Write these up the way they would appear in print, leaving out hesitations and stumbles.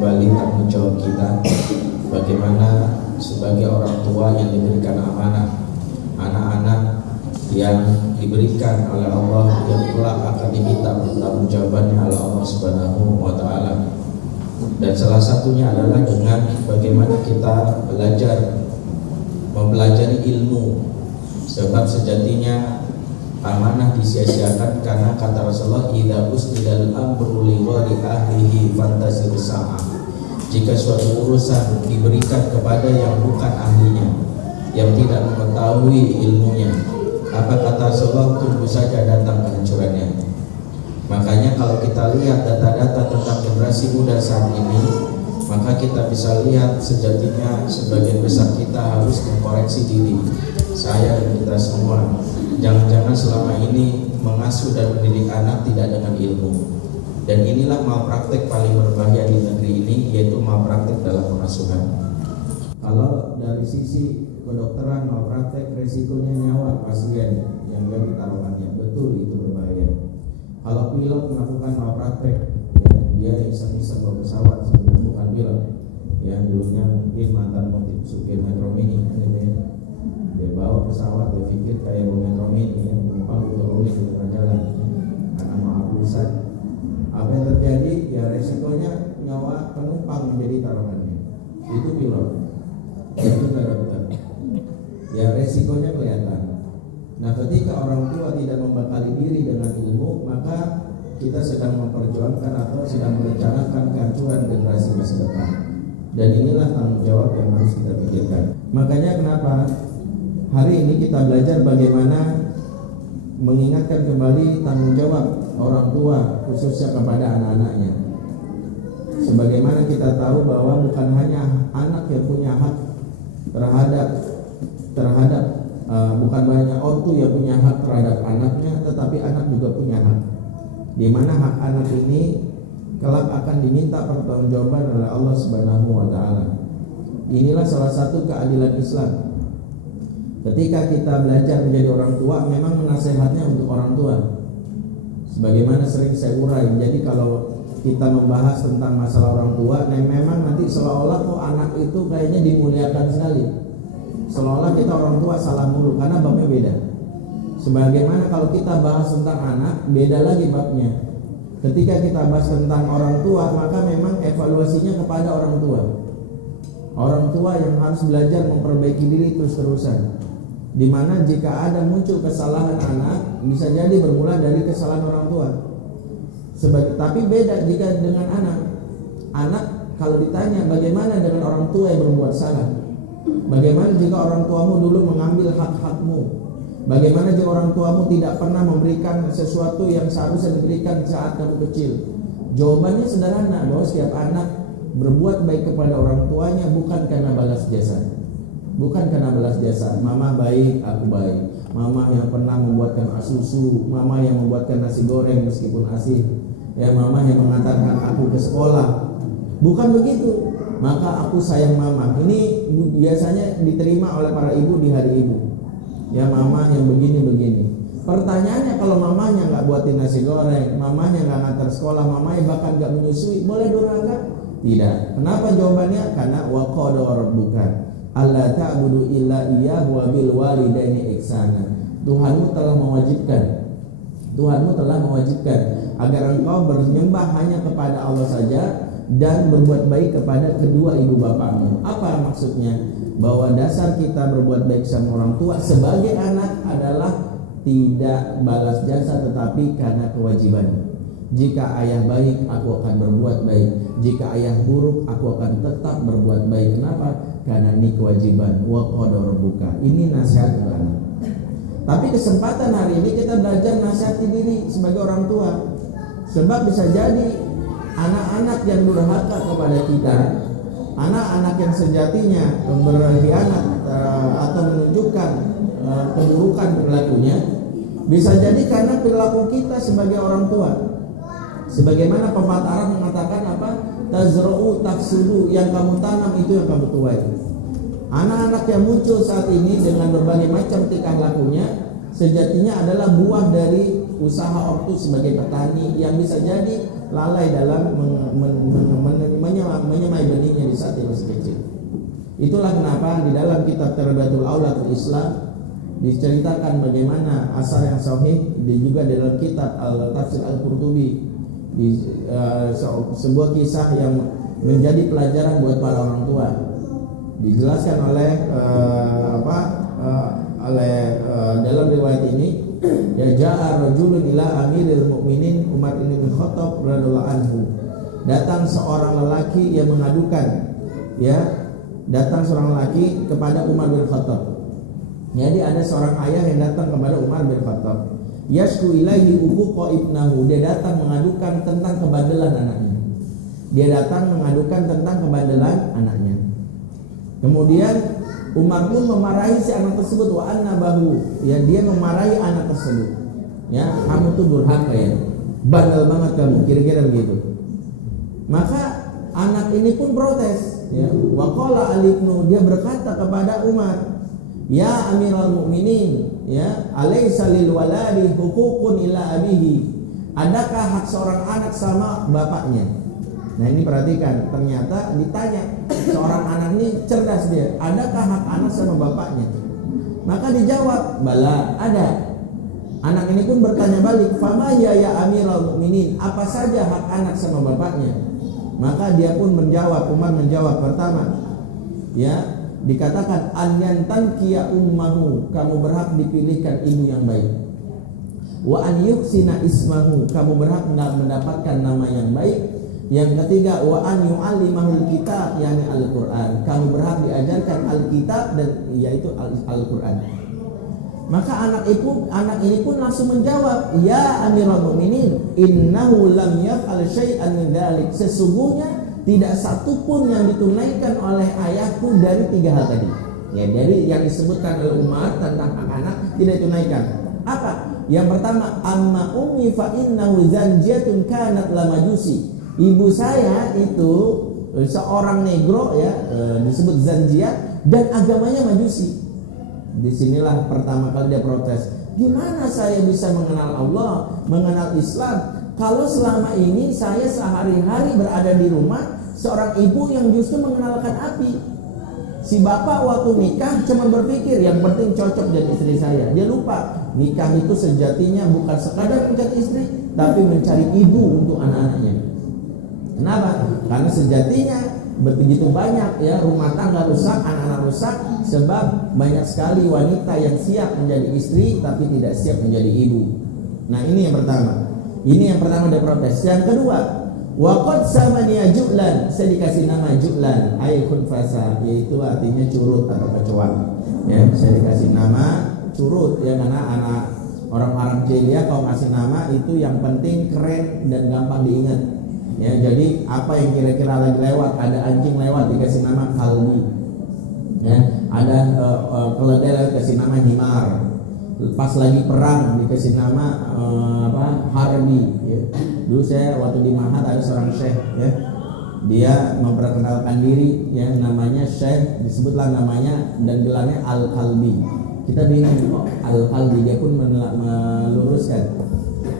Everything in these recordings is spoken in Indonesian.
kembali tanggung jawab kita bagaimana sebagai orang tua yang diberikan amanah anak-anak yang diberikan oleh Allah yang kelak akan diminta pertanggungjawabannya oleh Allah Subhanahu wa taala. Dan salah satunya adalah dengan bagaimana kita mempelajari ilmu. Sebab sejatinya amanah disia-siakan karena kata Rasulullah, idza usnidal amru li ghairi ahlihi fantasir sa'ah. Jika suatu urusan diberikan kepada yang bukan ahlinya, yang tidak mengetahui ilmunya, apa kata Rasulullah, tunggu saja datang kehancurannya. Makanya kalau kita lihat data-data tentang generasi muda saat ini, maka kita bisa lihat sejatinya sebagian besar kita harus mengkoreksi diri. Saya dan kita semua, jangan-jangan selama ini mengasuh dan mendidik anak tidak dengan ilmu. Dan inilah malpraktek paling berbahaya di negeri ini, yaitu malpraktek dalam pengasuhan. Kalau dari sisi kedokteran malpraktek, resikonya nyawa pasien yang dari taruhannya, betul itu berbahaya. Kalau pilot melakukan malpraktek, ya, dia iseng-iseng bawa pesawat sebenarnya bukan pilot. Ya, dulunya mungkin mantan supir Metro Mini, gitu ya. Dia bawa pesawat, dia pikir kayak bawa Metro Mini, ya, penumpang udah di tengah jalan, karena maaf urusan. Apa yang terjadi? Ya resikonya nyawa penumpang menjadi taruhannya. Itu pilot, itu nggak dokter. Ya resikonya kelihatan. Nah, ketika orang tua tidak membekali diri dengan ilmu, maka kita sedang memperjuangkan atau sedang merencanakan kehancuran generasi masa depan. Dan inilah tanggung jawab yang harus kita pikirkan. Makanya kenapa hari ini kita belajar bagaimana mengingatkan kembali tanggung jawab orang tua, khususnya kepada anak-anaknya. Sebagaimana kita tahu bahwa bukan hanya anak yang punya hak terhadap bukan banyak ortu yang punya hak terhadap anaknya, tetapi anak juga punya hak. Di mana hak anak ini kelak akan diminta pertanggungjawaban oleh Allah Subhanahu wa taala. Inilah salah satu keadilan Islam. Ketika kita belajar menjadi orang tua, memang nasihatnya untuk orang tua. Sebagaimana sering saya urai, jadi kalau kita membahas tentang masalah orang tua, memang nanti seolah-olah kok anak itu kayaknya dimuliakan sekali. Seolah-olah kita orang tua salah mulu, karena babnya beda. Sebagaimana kalau kita bahas tentang anak, beda lagi babnya. Ketika kita bahas tentang orang tua, maka memang evaluasinya kepada orang tua. Orang tua yang harus belajar memperbaiki diri terus-terusan. Dimana jika ada muncul kesalahan anak, bisa jadi bermula dari kesalahan orang tua. Tapi beda jika dengan anak. Anak kalau ditanya bagaimana dengan orang tua yang berbuat salah, bagaimana jika orang tuamu dulu mengambil hak-hakmu, bagaimana jika orang tuamu tidak pernah memberikan sesuatu yang seharusnya diberikan saat kamu kecil? Jawabannya sederhana, bahwa setiap anak berbuat baik kepada orang tuanya bukan karena balas jasa. Bukan karena balas jasa, mama baik, aku baik. Mama yang pernah membuatkan susu, mama yang membuatkan nasi goreng meskipun asin, ya mama yang mengantarkan aku ke sekolah. Bukan begitu. Maka aku sayang mama. Ini biasanya diterima oleh para ibu di hari ibu. Ya mama yang begini-begini. Pertanyaannya, kalau mamanya nggak buatin nasi goreng, mamanya nggak ngantar sekolah, mamanya bahkan nggak menyusui, boleh durhaka? Tidak. Kenapa jawabannya? Karena wa qada rabbuka alla ta'budu illa iyyahu wa bil walidaini ihsana. Tuhanmu telah mewajibkan agar engkau menyembah hanya kepada Allah saja dan berbuat baik kepada kedua ibu bapakmu. Apa maksudnya? Bahwa dasar kita berbuat baik sama orang tua sebagai anak adalah tidak balas jasa, tetapi karena kewajiban. Jika ayah baik, aku akan berbuat baik. Jika ayah buruk, aku akan tetap berbuat baik. Kenapa? Karena ini kewajiban. Wa qada rabbuka. Ini nasihat untuk anak. Tapi kesempatan hari ini kita belajar nasihati diri sebagai orang tua. Sebab bisa jadi anak-anak yang durhaka kepada kita, anak-anak yang sejatinya berkhianat atau menunjukkan keburukan perilakunya, bisa jadi karena perilaku kita sebagai orang tua. Sebagaimana pepatah Arab mengatakan apa? Tazra'u taksudu, yang kamu tanam itu yang kamu tuai. Anak-anak yang muncul saat ini dengan berbagai macam tingkah lakunya, sejatinya adalah buah dari usaha ortu sebagai petani yang bisa jadi lalai dalam menyemai benihnya di saat yang masih kecil. Itulah kenapa di dalam kitab Tarbiyatul Aulad Islam diceritakan bagaimana asar yang sahih, dan juga dalam kitab Al-Tafsir Al-Qurtubi di sebuah kisah yang menjadi pelajaran buat para orang tua. Dijelaskan oleh dalam riwayat ini, ya ja'a rajulun ila amiril mukminin Umar bin Khattab radhiyallahu anhu. Datang seorang lelaki yang mengadukan, datang seorang lelaki kepada Umar bin Khattab. Jadi ada seorang ayah yang datang kepada Umar bin Khattab. Yashku ilaihi uquqa ibnahu. Dia datang mengadukan tentang kebandelan anaknya. Kemudian Umar pun memarahi si anak tersebut, wa annabahu. Ya, dia memarahi anak tersebut. Ya, kamu tuh durhaka ya. Bandel banget kamu, kira-kira begitu. Maka anak ini pun protes, ya. Wa qala al-ibnu, dia berkata kepada Umar, ya Amirul Mukminin, ya, alaysa lil waladi huququn ila abihi. Adakah hak seorang anak sama bapaknya? Nah, ini perhatikan, ternyata ditanya seorang anak ini cerdas dia, adakah hak anak sama bapaknya? Maka dijawab, bala, ada. Anak ini pun bertanya balik, fama ya Amirul Mukminin, apa saja hak anak sama bapaknya? Maka dia pun menjawab, Umar menjawab, pertama, ya, dikatakan anyantan kia ummahu, kamu berhak dipilihkan ibu yang baik. Wa an yuksina ismahu, kamu berhak mendapatkan nama yang baik. Yang ketiga, wa an yu'allimahul kitab, yakni Al-Qur'an, kamu berhak diajarkan Alkitab, dan yaitu Al-Qur'an. Maka anak ini pun langsung menjawab, ya Amirul Mukminin, innahu lam yaf'al syai'an min dzalik, sesungguhnya tidak satu pun yang ditunaikan oleh ayahku dari tiga hal tadi. Ya, dari yang disebutkan oleh Umar tentang hak anak tidak ditunaikan. Apa? Yang pertama, amma ummi fa innahu zanjatun kanat la majusi. Ibu saya itu seorang negro, ya, disebut zanjiyah, dan agamanya majusi. Disinilah pertama kali dia protes. Gimana saya bisa mengenal Allah, mengenal Islam, kalau selama ini saya sehari-hari berada di rumah seorang ibu yang justru mengenalkan api. Si bapak waktu nikah cuma berpikir yang penting cocok jadi istri saya. Dia lupa nikah itu sejatinya bukan sekadar mencari istri, tapi mencari ibu untuk anak-anaknya. Kenapa? Karena sejatinya begitu banyak, ya, rumah tangga rusak, anak-anak rusak, sebab banyak sekali wanita yang siap menjadi istri tapi tidak siap menjadi ibu. Nah, ini yang pertama. Ini yang pertama dia protes. Yang kedua, waqad samaniya ju'lan, saya dikasih nama ju'lan, ay khunfasa, yaitu artinya curut atau kecoa. Ya, saya dikasih nama curut, ya, karena anak orang Arab jahiliyah kalau ngasih nama itu yang penting keren dan gampang diingat. Ya, jadi apa yang kira-kira lagi lewat, ada anjing lewat dikasih nama kalbi. Ya, ada keledai lewat dikasih nama himar. Pas lagi perang dikasih nama harbi. Ya. Dulu saya waktu di Mahat ada seorang syekh, ya, dia memperkenalkan diri, ya, namanya syekh, disebutlah namanya dan gelarnya Al-Kalbi. Kita bingung, Al-Kalbi, dia pun meluruskan.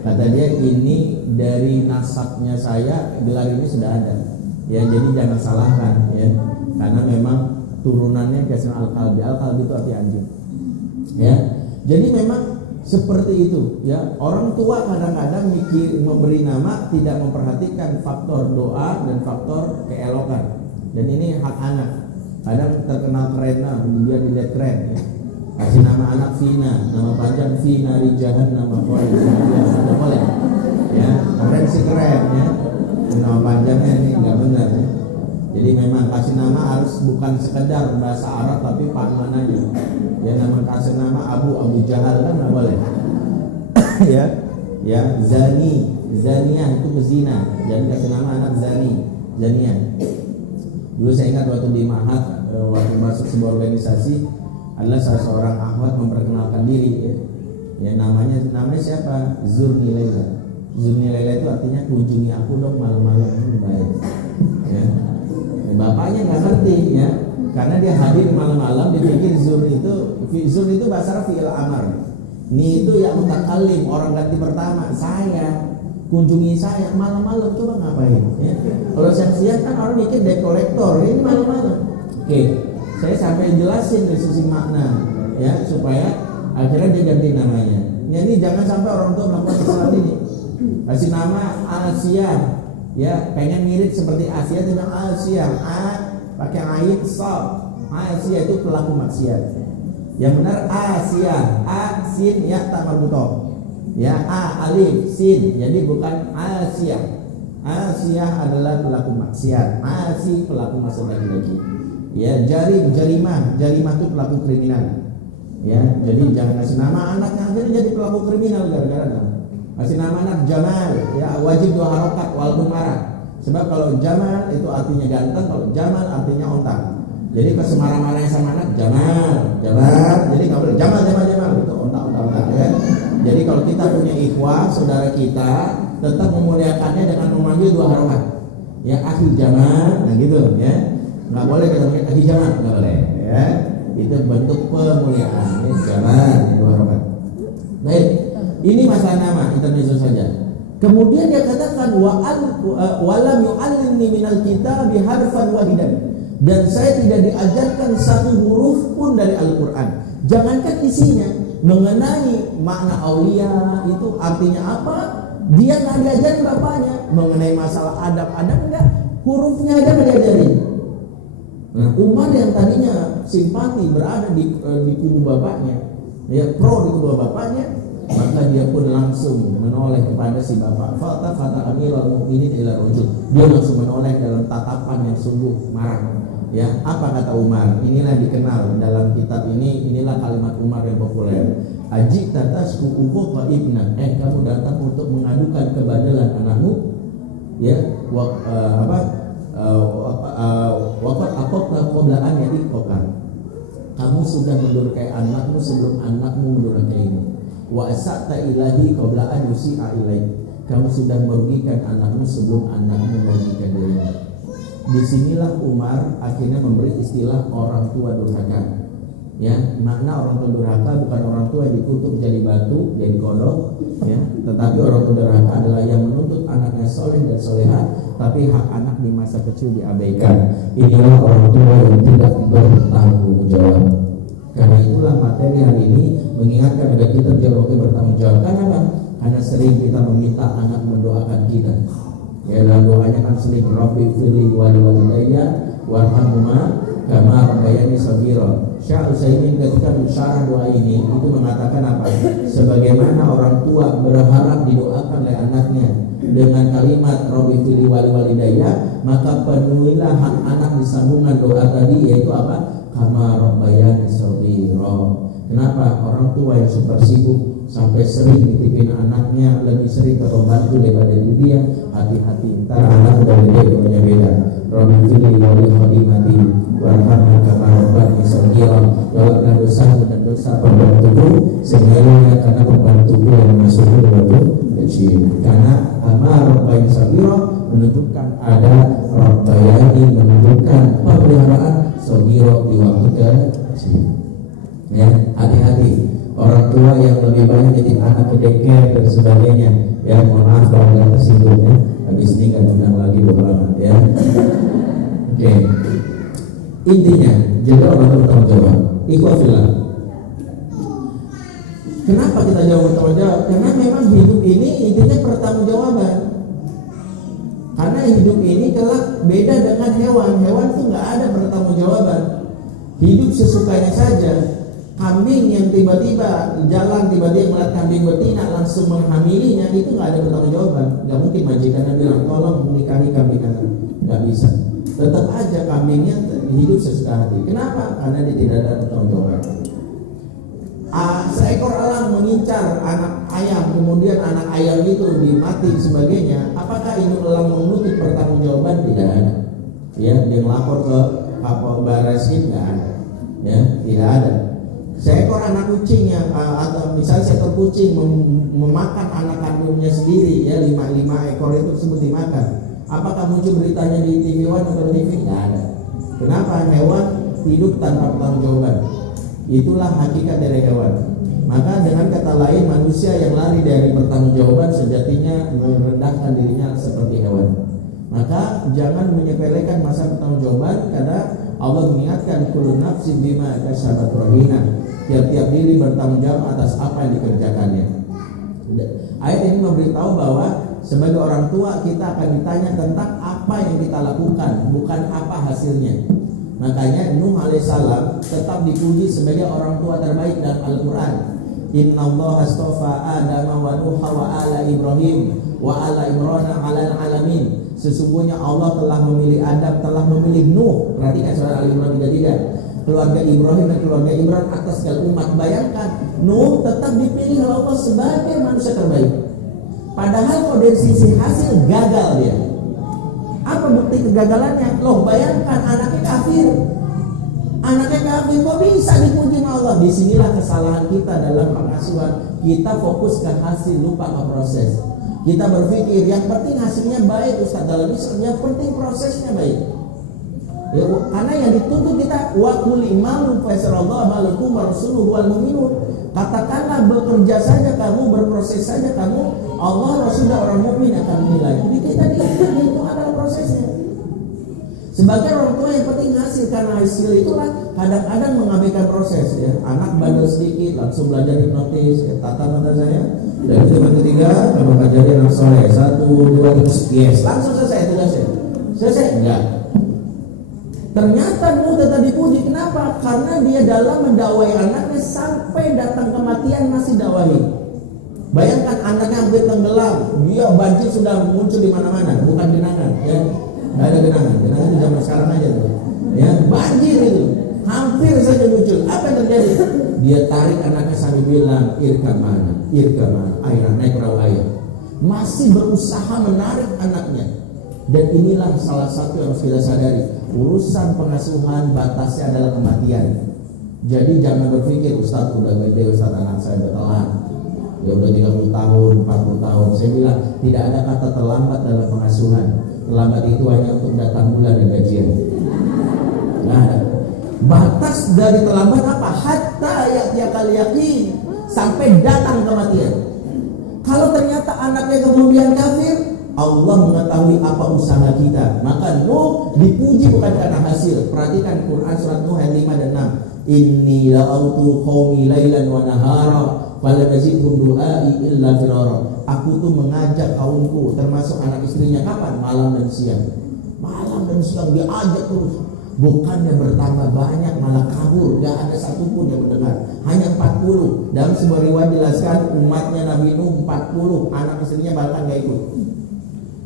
Kata dia, ini dari nasabnya saya, gelar ini sudah ada. Ya, jadi jangan salahkan, ya, karena memang turunannya kasih Al-Kalbi. Al-Kalbi itu arti anjing. Ya, jadi memang seperti itu, ya. Orang tua kadang-kadang memberi nama tidak memperhatikan faktor doa dan faktor keelokan. Dan ini hak anak. Kadang terkenal keren, dia dilihat keren, ya. Kasih nama anak Vina, nama panjang Vina Rijahan, nama Khalid, boleh, ya, keren sih keren, ya. Nama panjangnya ini nggak benar, ya. Jadi memang kasih nama harus bukan sekedar bahasa Arab tapi maknanya. Ya, nama kasih nama Abu Jahal kan nggak boleh. ya, Zaniyah itu bezina, jadi kasih nama anak Zaniyah. Dulu saya ingat waktu di Mahat, waktu masuk sebuah organisasi, adalah salah seorang akhwat memperkenalkan diri, ya. Ya, namanya siapa? Zurni Laila. Zurni Laila itu artinya kunjungi aku dong malam-malam. Baik. Ya. Bapaknya nggak ngerti, ya, karena dia hadir malam-malam, dia pikir zur itu bahasa Arab fi'il amar. Ini itu yang mutakalim, orang ganti pertama, saya kunjungi saya malam-malam, coba ngapain? Ya. Kalau siang-siang kan orang mikir debt collector, ini malam-malam. Oke, saya sampai jelasin dari sisi makna, ya supaya akhirnya dia ganti namanya. Ini jangan sampai orang tua melakukan kesalahan ini. Kasih nama Asia, ya pengen mirip seperti Asia, tidak Asia, pakai ain sob. Asia itu pelaku maksiat. Yang benar Asia, A sin ya tak marbutoh. Ya A alif sin, jadi bukan Asia. Asia adalah pelaku maksiat, Asi pelaku masa laki-laki. Ya jarimah itu pelaku kriminal. Ya jadi jangan kasih nama anaknya akhirnya jadi pelaku kriminal gara-gara nama. Kasih nama anak Jamal, ya wajib 2 harokat walaupun marah. Sebab kalau Jamal itu artinya ganteng, kalau Jamal artinya ontak. Jadi pas marah-marahnya sama anak Jamal, jadi nggak boleh Jamal itu ontak ya. Jadi kalau kita punya ikhwah saudara kita tetap memuliakannya dengan memanggil 2 harokat. Ya akhi Jamal, nah gitu ya. Nggak boleh kita panggil akhi Jamal, nggak boleh ya. Itu bentuk pemuliaan ya, Jamal 2 harokat. Baik, ini masalah nama intermezzo saja. Kemudian dia katakan walam yu'allimni minal kitabi harfan wahidan. Dan saya tidak diajarkan satu huruf pun dari Al-Quran. Jangankan isinya, mengenai makna aulia itu artinya apa, dia nggak diajarin bapaknya. Mengenai masalah adab-adab enggak, hurufnya aja nggak diajarin. Nah, Umar yang tadinya simpati berada di kubu bapaknya, ya pro di kubu bapaknya, maka dia pun langsung menoleh kepada si bapak. Fata Amirul Mukminin ila rujul. Dia langsung menoleh dalam tatapan yang sungguh marah. Ya, apa kata Umar? Inilah dikenal dalam kitab ini. Inilah kalimat Umar yang populer. Aji tatasku ufuqa ibna. Kamu datang untuk mengadukan kebadalan anakmu. Ya, waqad aqta qabla an yadiqaka. Kamu sudah mendurhakai anakmu sebelum anakmu mendurhakaimu. Wa asata ilahi qabla an yusi'a ilaik. Kamu sudah merugikan anakmu sebelum anakmu merugikan dirimu. Disinilah Umar akhirnya memberi istilah orang tua durhaka. Ya, makna orang tua durhaka bukan orang tua yang dikutuk jadi batu, jadi kodok, ya, tetapi orang tua durhaka adalah yang menuntut anaknya soleh dan soleha, tapi hak anak di masa kecil diabaikan. Inilah orang tua yang tidak bertanggung jawab. Karena itulah materi hari ini mengingatkan agar kita jauh bertanggung jawab. Karena karena sering kita meminta anak mendoakan kita. Ya dalam doanya kan sering Rabbi firli walidayya warhamhuma kama rabbayani shaghira. Syekh Utsaimin ketika mensyarah doa ini itu mengatakan apa? Sebagaimana orang tua berharap didoakan oleh anaknya dengan kalimat Rabbi firli walidayya, maka penuhilah hak anak di sambungan doa tadi, yaitu apa? Kama rabbayani shaghira. Kenapa? Orang tua yang super sibuk sampai sering nitipin anaknya, lebih sering ke pembantu daripada dia. Hati-hati, ntar anak udah gede doanya beda. Rabbi firli wa li khadimati warhamna kama rabbani shaghira. Jawabkan dosamu dan dosa pembantuku sehingga karena pembantuku yang masuk ke waktu kecil. Karena kama rabbani shaghira menunjukkan ada rabbayani, menunjukkan pemeliharaan shaghira di waktu kecil. Ya, hati-hati orang tua yang lebih banyak nitip anak ke daycare dan sebagainya. Ya, mohon maaf kalau nggak tersinggung ya. Habis ini nggak undang lagi beberapa ya. Oke. Intinya, jadi orang tua bertanggung jawab. Ikhwafillah. Kenapa kita jauh bertanggung jawab? Karena memang hidup ini intinya pertanggungjawaban. Karena hidup ini kelak beda dengan hewan. Hewan itu nggak ada pertanggungjawaban. Hidup sesukanya saja. Kambing yang tiba-tiba jalan, tiba-tiba melihat kambing betina langsung menghamilinya, itu nggak ada pertanggungjawaban. Nggak mungkin majikannya bilang tolong menikahi kambing anda, nggak bisa. Tetap aja kambingnya hidup sesuka hati. Kenapa? Karena dia tidak ada pertanggungjawaban. Seekor elang mengincar anak ayam, kemudian anak ayam itu dimati sebagainya. Apakah induk elang menuntut pertanggungjawaban? Tidak ada. Ya, dia melapor ke Kapol Bareskin, nggak ada. Ya, tidak ada. Seekor anak kucing yang atau misalnya seekor kucing memakan anak kandungnya sendiri, ya 5 ekor itu tersebut dimakan. Apakah muncul beritanya di TV One atau TV? Tidak ada. Kenapa? Hewan hidup tanpa pertanggungjawaban. Itulah hakikat dari hewan. Maka dengan kata lain, manusia yang lari dari pertanggungjawaban sejatinya merendahkan dirinya seperti hewan. Maka jangan menyepelekan masa pertanggungjawaban, karena Allah mengingatkan kullu nafsin bima kasabat rahina. Tiap-tiap diri bertanggung jawab atas apa yang dikerjakannya. Ayat ini memberitahu bahwa sebagai orang tua kita akan ditanya tentang apa yang kita lakukan, bukan apa hasilnya. Makanya Nuh alaihissalam tetap dipuji sebagai orang tua terbaik dalam Al-Quran. Innallaha astafa Adama wa Nuha wa ala Ibrahim wa ala Imran ala alamin. Sesungguhnya Allah telah memilih Adam, telah memilih Nuh. Perhatikan surah Al-Imran 33. Keluarga Ibrahim dan keluarga Imran atas segala umat. Bayangkan, Nuh tetap dipilih oleh Allah sebagai manusia terbaik. Padahal kalau dari sisi hasil gagal dia. Apa bukti kegagalannya? Loh, bayangkan anaknya kafir. Anaknya kafir kok bisa dipuji sama Allah? Disinilah kesalahan kita dalam pengasuhan. Kita fokus ke hasil, lupa ke proses. Kita berpikir yang penting hasilnya baik, Ustaz, dalam Islam yang penting prosesnya baik. Ya, karena yang dituntut kita wa qul imamu fa sarallahu malakum wa rasuluhu wal mu'minun. Katakanlah bekerja saja kamu, berproses saja kamu, Allah Rasul dan orang mukmin akan menilai. Jadi kita itu adalah prosesnya. Sebagai orang tua yang penting hasil, karena hasil itulah kadang-kadang mengabaikan proses ya. Anak bandel sedikit langsung belajar hipnotis, ya, tata mata saya. Dan itu yang ketiga, kamu ajari anak soleh 1, 2, yes, langsung selesai tugasnya. Selesai? Enggak. Ternyata Nuh tetap dipuji. Kenapa? Karena dia dalam mendakwai anaknya sampai datang kematian masih dakwahi. Bayangkan anaknya hampir tenggelam, dia banjir sudah muncul di mana-mana, bukan genangan, ya. Nggak ada genangan di zaman sekarang aja tuh. Ya, banjir itu, hampir saja muncul. Apa yang terjadi? Dia tarik anaknya sambil bilang, irka mana, air naik perahu air. Masih berusaha menarik anaknya. Dan inilah salah satu yang harus kita sadari, urusan pengasuhan batasnya adalah kematian. Jadi jangan berpikir Ustaz udah gede, Ustaz anak saya udah telat, ya udah 30 tahun, 40 tahun. Saya bilang tidak ada kata terlambat dalam pengasuhan. Terlambat itu hanya untuk datang bulan dan gajian. Nah, batas dari terlambat apa? Hatta ya'tiyakal yaqin, sampai datang kematian. Kalau ternyata anaknya kemudian kafir, Allah mengetahui apa usaha kita. Maka Nuh dipuji bukan karena hasil. Perhatikan Quran surat Nuh ayat 5 dan 6. Inni la'autu qaumi lailan wa nahara falam yazidhum du'ai illa firara. Aku tuh mengajak kaumku, termasuk anak istrinya, kapan? Malam dan siang. Malam dan siang diajak terus. Bukannya bertambah banyak, malah kabur. Gak ada satupun yang mendengar. Hanya 40. Dalam sebuah riwayat jelaskan umatnya Nabi Nuh 40, anak istrinya bahkan gak ikut.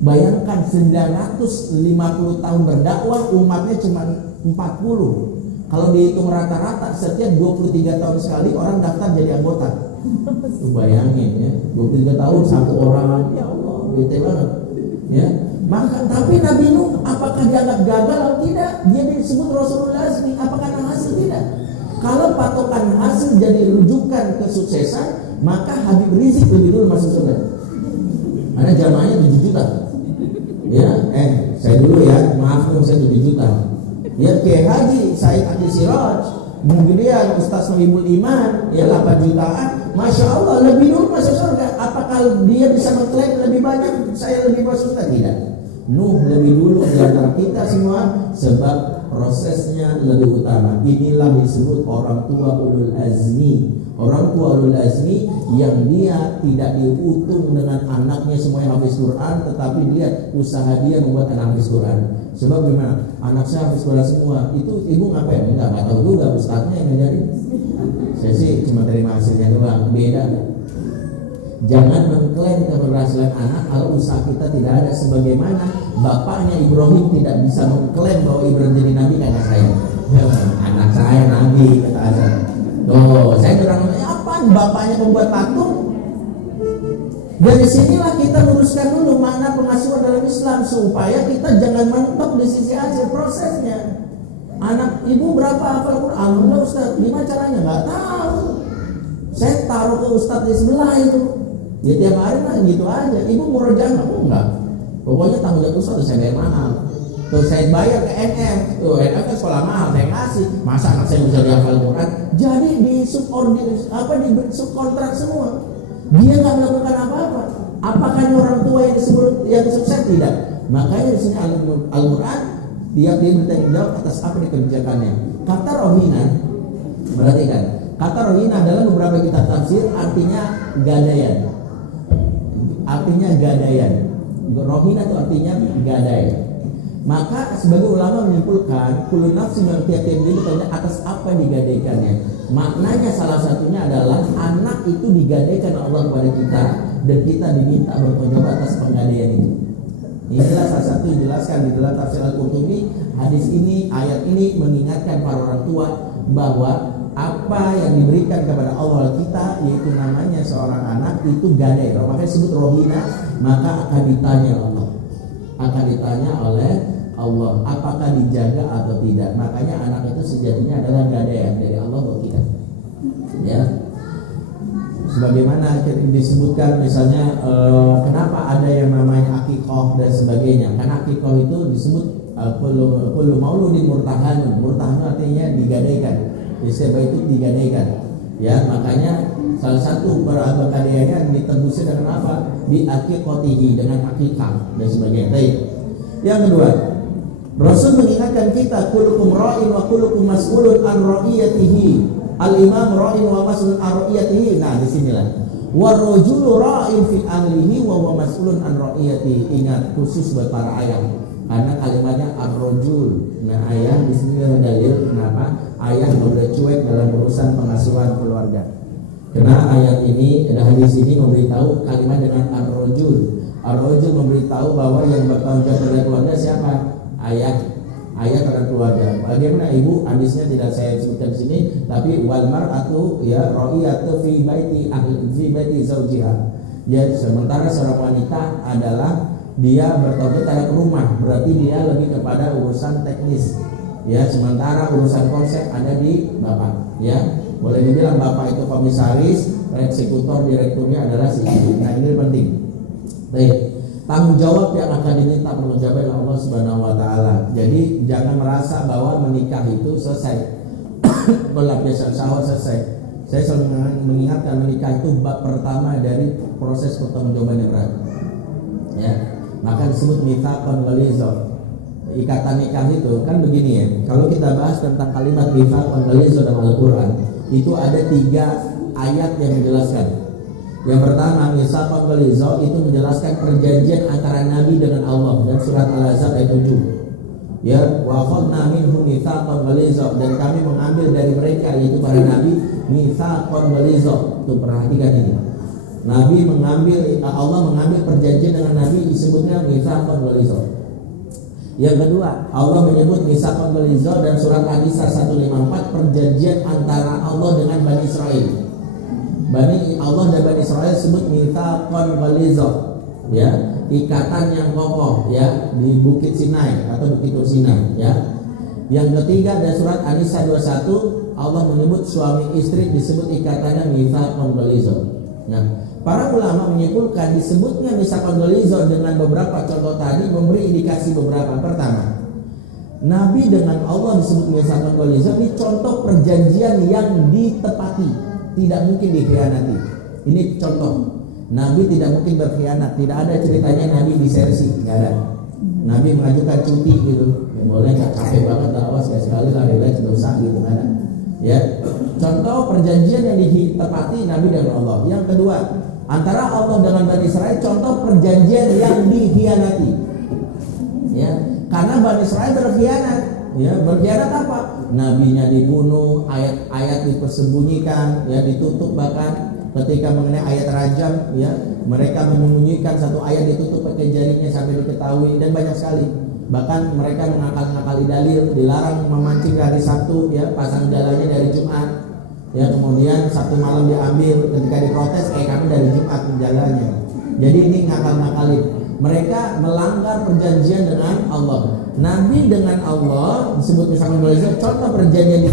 Bayangkan 950 tahun berdakwah, umatnya cuma 40. Kalau dihitung rata-rata setiap 23 tahun sekali orang daftar jadi anggota. Tuh bayangin ya, 23 tahun satu orang, ya Allah, bete banget. Ya, maka tapi Nabi Nuh apakah dianggap gagal atau tidak? Dia disebut Rasulullah Azmi, apakah karena hasil? Tidak. Kalau patokan hasil jadi rujukan kesuksesan, maka Habib Rizik lebih dulu masuk surga. Karena jamaahnya 7 juta. Ya, saya dulu ya, maaf saya 7 juta. Ya, Kiai Haji Said Akil Siraj, kemudian Ustaz Sohibul Iman, ya 8 jutaan. Masya Allah, lebih dulu masuk surga. Apakah dia bisa mengklaim lebih banyak, saya lebih masuk surga? Tidak. Nuh lebih dulu di antara kita semua, sebab prosesnya lebih utama. Inilah disebut orang tua ulul azmi. Orang tua ulul azmi yang dia tidak diutung dengan anaknya semuanya hafiz Quran, tetapi dia usaha dia membuat anak hafiz Quran. Sebab gimana? Anak saya hafiz Quran semua. Itu ibu ngapain? Enggak tahu juga, ustadznya yang ngajarin. Saya sih cuma terima hasilnya doang. Beda. Jangan mengklaim keberhasilan anak kalau usaha kita tidak ada. Sebagaimana bapaknya Ibrahim tidak bisa mengklaim bahwa Ibrahim jadi nabi karena saya. Anak saya nabi, kata Azan. Tuh, saya kurang apa? Bapaknya membuat patung. Dari sinilah kita luruskan dulu makna pengasuhan dalam Islam supaya kita jangan mentok di sisi hasil prosesnya. Anak ibu berapa hafal Quran? Alhamdulillah Ustaz. Gimana caranya? Nggak tahu. Saya taruh ke Ustaz di sebelah itu. Ya tiap hari lah gitu aja. Ibu mau rejang? Enggak. Pokoknya tanggung jawab Ustaz saya bayar mahal. Tuh saya bayar ke NF, tuh NF kan sekolah mahal, saya kasih. Masa anak saya bisa dihafal Quran? Jadi di subkontrak semua. Dia nggak melakukan apa-apa. Apakah orang tua yang disebut yang sukses? Tidak. Makanya di sini Al-Quran dia bertanggung jawab atas apa dikerjakannya. Kata rohina, berarti kan? Kata rohina dalam beberapa kitab tafsir artinya gadaian. Artinya gadaian. Rohina itu artinya gadai. Maka sebagai ulama menyimpulkan kullu nafsin yang tiap-tiap diri bertanya atas apa digadaikannya. Maknanya salah satunya adalah anak itu digadaikan Allah kepada kita dan kita diminta bertanggung jawab atas penggadaian itu. Inilah salah satu dijelaskan di dalam tafsir Al-Qurtubi. Hadis ini, ayat ini mengingatkan para orang tua bahwa apa yang diberikan kepada Allah kita, yaitu namanya seorang anak itu gadai. Kalau makanya disebut rohina, maka akan ditanya Allah. Akan ditanya oleh Allah apakah dijaga atau tidak. Makanya anak itu sejatinya adalah gadaian dari Allah buat kita. Ya. Sebagaimana disebutkan misalnya kenapa ada yang namanya akikoh dan sebagainya. Karena akikoh itu disebut kullu mauludin murtahanun. Murtahanun artinya digadaikan. Istilah itu digadaikan. Ya, makanya salah satu bergadaiannya ditebusnya dengan apa? Bi akikotihi, dengan akikah dan sebagainya. Baik. Yang kedua, Rasul mengingatkan kita kullukum ra'in wa kullukum mas'ulun an ra'iyatihi. Al-imam ra'in wa mas'ulun an ra'iyatihi. Nah, di sinilah. Wa rajulu ra'in fi ahlihi wa huwa mas'ulun an ra'iyatihi. Ingat khusus buat para ayah. Karena kalimatnya ar-rajul. Nah, ayah di sini ada dalil kenapa ayah enggak boleh cuek dalam urusan pengasuhan keluarga. Karena ayat ini, hadis ini memberitahu kalimat dengan ar-rajul. Ar-rajul memberitahu bahwa yang bertanggung jawab terhadap keluarga siapa? Ayah terhadap keluarga. Bagaimana ibu? Hadisnya tidak saya sebutkan di sini, tapi wal mar'atu ya ra'iyatu fi baiti zawjiha. Ya, sementara seorang wanita adalah dia bertanggung jawab terhadap rumah, berarti dia lebih kepada urusan teknis. Ya, sementara urusan konsep ada di bapak. Ya, boleh dibilang bapak itu komisaris, eksekutor, direkturnya adalah si ibu. Nah, ini penting. Baik. Tanggung jawab yang akan diminta pertanggungjawaban oleh Allah Subhanahu wa taala. Jadi jangan merasa bahwa menikah itu selesai. Pelampiasan syahwat selesai. Saya selalu mengingatkan menikah itu bab pertama dari proses pertanggungjawaban yang berat. Ya. Maka disebut mitsaqan ghalizah. Ikatan nikah itu kan begini ya. Kalau kita bahas tentang kalimat mitsaqan ghalizah dalam Al-Qur'an, itu ada 3 ayat yang menjelaskan. Yang pertama, mitsaqan ghalizah itu menjelaskan perjanjian antara Nabi dengan Allah, dan surat Al-Ahzab ayat 7. Ya, wa akhadna minhum mitsaqan ghalizah, dan kami mengambil dari mereka yaitu para nabi mitsaqan ghalizah. Tuh perhatikan ini. Nabi mengambil, Allah mengambil perjanjian dengan Nabi disebutnya mitsaqan ghalizah. Yang kedua, Allah menyebut mitsaqan ghalizah dan surat An-Nisa 154 perjanjian antara Allah dengan Bani Israel. Allah dan Bani Israel disebut mitsaqan ghalizah, ya, ikatan yang kokoh, ya, di Bukit Sinai atau Bukit Sinai, ya. Yang ketiga dan surat An-Nisa 21 Allah menyebut suami istri disebut ikatannya mitsaqan ghalizah. Nah, para ulama menyimpulkan disebutnya mitsaqan ghalizah dengan beberapa contoh tadi memberi indikasi beberapa. Pertama, Nabi dengan Allah disebut mitsaqan ghalizah, ini contoh perjanjian yang ditepati. Tidak mungkin dikhianati. Ini contoh. Nabi tidak mungkin berkhianat. Tidak ada ceritanya Nabi disersi, nggak ada. Nabi mengajukan cuti gitu. Ya, boleh nggak, capek banget dakwah sekali lah, relax dosa gitu, nggak ada. Ya, contoh perjanjian yang ditepati Nabi dengan Allah. Yang kedua, antara Allah dengan Bani Israel, contoh perjanjian yang dikhianati. Ya, karena Bani Israel berkhianat. Ya, berkhianat apa? Nabinya dibunuh, ayat-ayat dipersembunyikan, ya, ditutup. Bahkan ketika mengenai ayat rajam, ya, mereka menyembunyikan satu ayat, ditutup pakai jaringnya sampai diketahui, dan banyak sekali. Bahkan mereka mengakali dalil, dilarang memancing dari Sabtu, ya, pasang jalannya dari Jumat. Ya, kemudian Sabtu malam diambil, ketika diprotes, kami dari Jumat jalannya. Jadi ini ngakal-ngakalin. Mereka melanggar perjanjian dengan Allah. Nabi dengan Allah disebut misalkan contoh perjanjian di